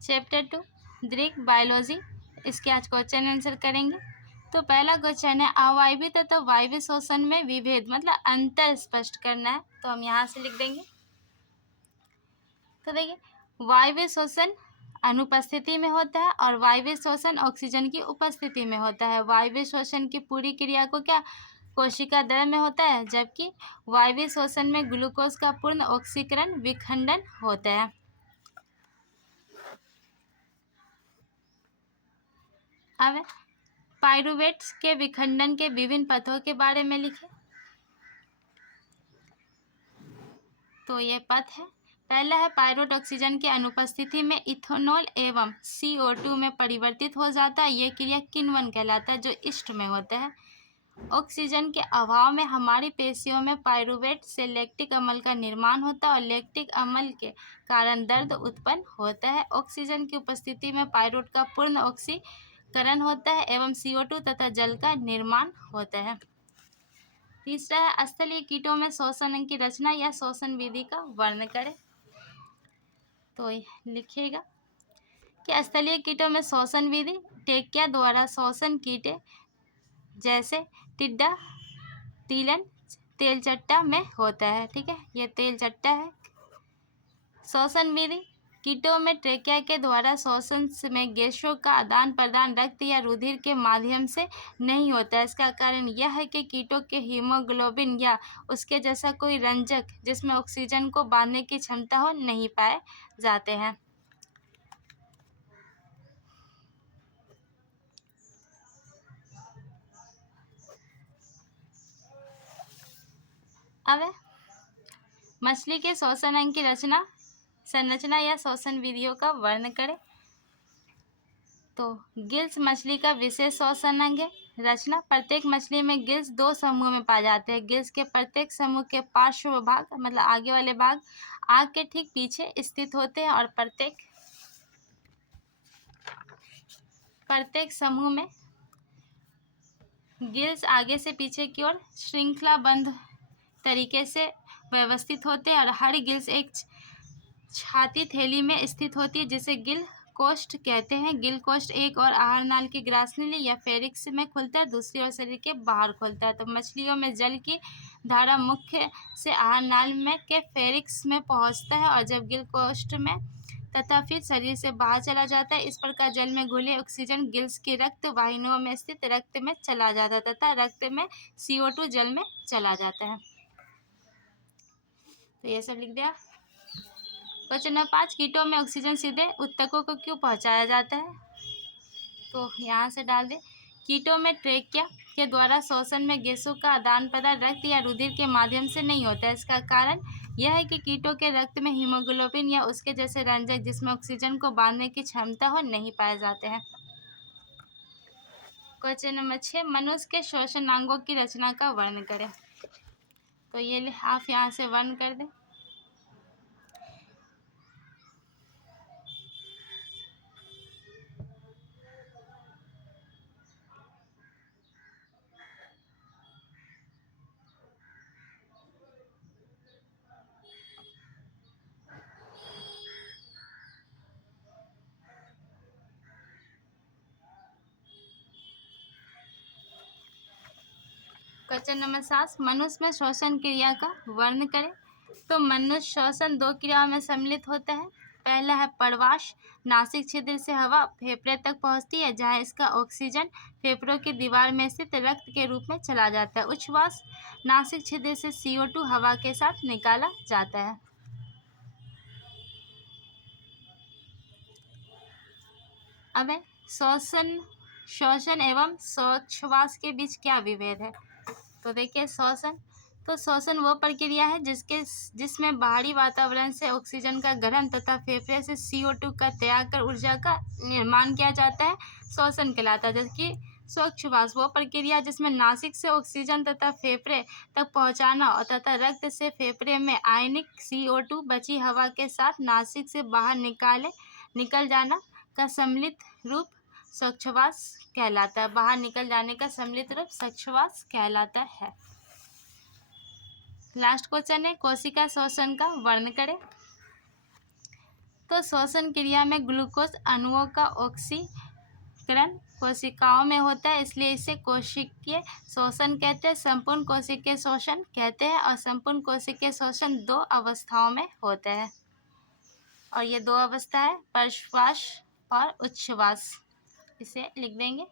Chapter 2 दृक biology. इसके आज क्वेश्चन आंसर करेंगे। तो पहला क्वेश्चन है अवायवीय तथा वायवीय श्वसन में विभेद मतलब अंतर स्पष्ट करना है। तो हम यहाँ से लिख देंगे। तो देखिए, वायवीय श्वसन अनुपस्थिति में होता है और वायवीय श्वसन ऑक्सीजन की उपस्थिति में होता है। वायवीय श्वसन की पूरी क्रिया को क्या कोशिका दर में होता है, जबकि वायवीय श्वसन में ग्लूकोज का पूर्ण ऑक्सीकरण विखंडन होता है। अब पाइरूवेट्स के विखंडन के विभिन्न पथों के बारे में लिखें। तो ये पथ है। पहला है पाइरूवेट ऑक्सीजन की अनुपस्थिति में इथेनॉल एवं CO2 में परिवर्तित हो जाता है। यह क्रिया किण्वन कहलाता है, जो ईस्ट में होता है। ऑक्सीजन के अभाव में हमारी पेशियों में पाइरूवेट से लैक्टिक अम्ल का निर्माण होता है और लैक्टिक अम्ल के कारण दर्द उत्पन्न होता है। ऑक्सीजन की उपस्थिति में पाइरूवेट का पूर्ण ऑक्सीकरण होता है एवं CO2 तथा जल का निर्माण होता है। तीसरा है स्थलीय कीटों में श्वसन की रचना या श्वसन विधि का वर्णन करें। तो लिखिएगा कि स्थलीय कीटों में श्वसन विधि टेकिया द्वारा श्वसन कीटे जैसे टिड्डा, तीलन, तेलचट्टा में होता है। ठीक है, ये तेलचट्टा है। श्वसन विधि कीटों में ट्रेकिया के द्वारा श्वसन में गैसों का आदान प्रदान रक्त या रुधिर के माध्यम से नहीं होता है। इसका कारण यह है कि कीटों के हीमोग्लोबिन या उसके जैसा कोई रंजक जिसमें ऑक्सीजन को बांधने की क्षमता हो नहीं पाए जाते हैं। अब मछली के श्वसन अंग की रचना, संरचना या श्वसन विधियों का वर्णन करें। तो गिल्स मछली का विशेष श्वसन अंग है। रचना, प्रत्येक मछली में गिल्स 2 समूह में पाए जाते हैं। गिल्स के प्रत्येक समूह के पार्श्व भाग मतलब आगे वाले भाग आग के ठीक पीछे स्थित होते हैं और प्रत्येक समूह में गिल्स आगे से पीछे की ओर श्रृंखलाबद्ध तरीके से व्यवस्थित होते हैं और हर गिल्स एक छाती थैली में स्थित होती है जिसे गिल कोष्ठ कहते हैं। गिल कोष्ठ एक और आहार नाल की ग्रासनली या फेरिक्स में खुलता है, दूसरी ओर शरीर के बाहर खुलता है। तो मछलियों में जल की धारा मुख्य से आहार नाल में के फेरिक्स में पहुंचता है और जब गिल कोष्ठ में तथा फिर शरीर से बाहर चला जाता है। इस प्रकार जल में घुले ऑक्सीजन गिल्स की रक्त वाहिनियों में स्थित रक्त में चला जाता है तथा रक्त में CO2 जल में चला जाता है। तो ये सब लिख दिया। क्वेश्चन नंबर 5, कीटों में ऑक्सीजन सीधे ऊतकों को क्यों पहुंचाया जाता है। तो यहाँ से डाल दे, कीटों में ट्रेकिया के द्वारा श्वसन में गैसों का आदान प्रदान रक्त या रुधिर के माध्यम से नहीं होता है। इसका कारण यह है कि कीटों के रक्त में हीमोग्लोबिन या उसके जैसे रंजक जिसमें ऑक्सीजन को बांधने की क्षमता हो नहीं पाए जाते हैं। क्वेश्चन नंबर 6, मनुष्य के श्वसनांगों की रचना का वर्णन करें। तो ये आप यहाँ से वर्णन कर दें। क्वेश्चन नंबर 7, मनुष्य में श्वसन क्रिया का वर्णन करें। तो मनुष्य श्वसन 2 क्रियाओं में सम्मिलित होता है। पहला है प्रवास, नासिक छिद्र से हवा फेफड़े तक पहुंचती है जहां इसका ऑक्सीजन फेफड़ों की दीवार में स्थित रक्त के रूप में चला जाता है। उच्छ्वास, नासिक छिद्र से CO2 हवा के साथ निकाला जाता है। अब श्वसन एवं श्वास के बीच क्या विभेद है। तो देखिए, श्वसन वो प्रक्रिया है जिसमें बाहरी वातावरण से ऑक्सीजन का ग्रहण तथा फेफड़े से CO2 का त्याग कर ऊर्जा का निर्माण किया जाता है, श्वसन कहलाता है। जबकि श्वास वो प्रक्रिया जिसमें नासिक से ऑक्सीजन तथा फेफड़े तक पहुंचाना और तथा रक्त से फेफड़े में आयनिक CO2 बची हवा के साथ नासिक से बाहर निकल जाना का सम्मिलित रूप श्वास कहलाता है। बाहर निकल जाने का सम्मिलित रूप श्वास कहलाता है। लास्ट क्वेश्चन है, कोशिका श्वसन का वर्णन करें। तो श्वसन क्रिया में ग्लूकोज अणुओं का ऑक्सीकरण कोशिकाओं में होता है, इसलिए इसे कोशिकीय श्वसन कहते हैं, संपूर्ण कोशिकीय श्वसन कहते हैं। और संपूर्ण कोशिकीय श्वसन 2 अवस्थाओं में होता है, और ये 2 अवस्था है, प्रश्वास और उच्छ्वास। इसे लिख देंगे।